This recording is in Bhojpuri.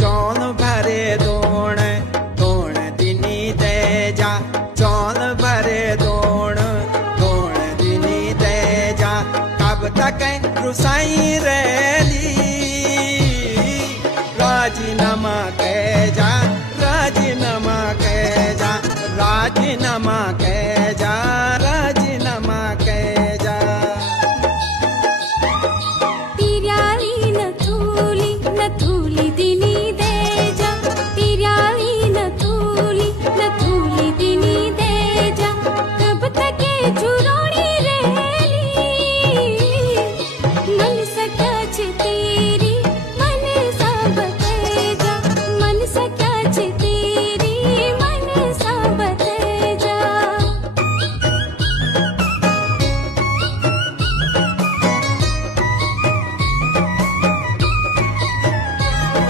चौन भरे दोण दोण दिनी दे जा चौन भरे दोण दोण दिनी दे जा कब तक रुसाई रैली राजीनामा कह जा राजीनामा कह जा राजीनामा कह